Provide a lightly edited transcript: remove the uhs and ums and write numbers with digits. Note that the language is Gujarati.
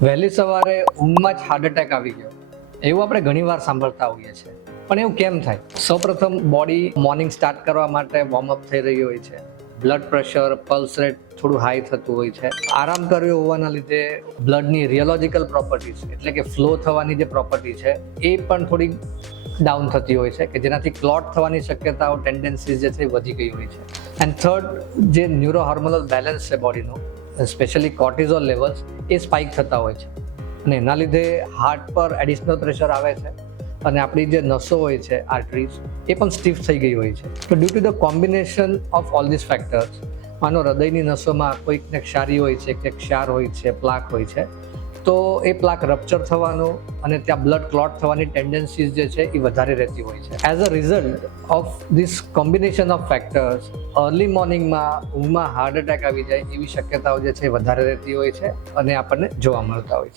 વહેલી સવારે ઊંઘમાં જ હાર્ટ એટેક આવી ગયો એવું આપણે ઘણીવાર સાંભળતા હોઈએ છીએ, પણ એવું કેમ થાય? સૌપ્રથમ બોડી મોર્નિંગ સ્ટાર્ટ કરવા માટે વોર્મઅપ થઈ રહી હોય છે, બ્લડ પ્રેશર, પલ્સ રેટ થોડું હાઈ થતું હોય છે. આરામ કર્યો હોવાના લીધે બ્લડની રિયોલોજિકલ પ્રોપર્ટીઝ એટલે કે ફ્લો થવાની જે પ્રોપર્ટી છે એ પણ થોડી ડાઉન થતી હોય છે, કે જેનાથી ક્લોટ થવાની શક્યતાઓ, ટેન્ડન્સીઝ જે છે એ વધી ગઈ હોય છે. એન્ડ થર્ડ, જે ન્યુરો હોર્મોનલ બેલેન્સ છે બોડીનું, સ્પેશિયલી કોર્ટિઝોલ લેવલ્સ એ સ્પાઇક થતા હોય છે અને એના લીધે હાર્ટ પર એડિશનલ પ્રેશર આવે છે અને આપણી જે નસો હોય છે, આર્ટરીઝ, એ પણ સ્ટીફ થઈ ગઈ હોય છે. તો due to the combination of all these factors, માનો હૃદયની નસોમાં કોઈકને ક્ષારી હોય છે, કે ક્ષાર હોય છે, પ્લાક હોય છે, તો એ પ્લાક રપ્ચર થવાનું અને ત્યાં બ્લડ ક્લોટ થવાની ટેન્ડન્સીઝ જે છે એ વધારે રહેતી હોય છે. As a result of this combination of factors, early મોર્નિંગમાં ઊંઘમાં હાર્ટ એટેક આવી જાય એવી શક્યતાઓ જે છે એ વધારે રહેતી હોય છે અને આપણને જોવા મળતા હોય છે.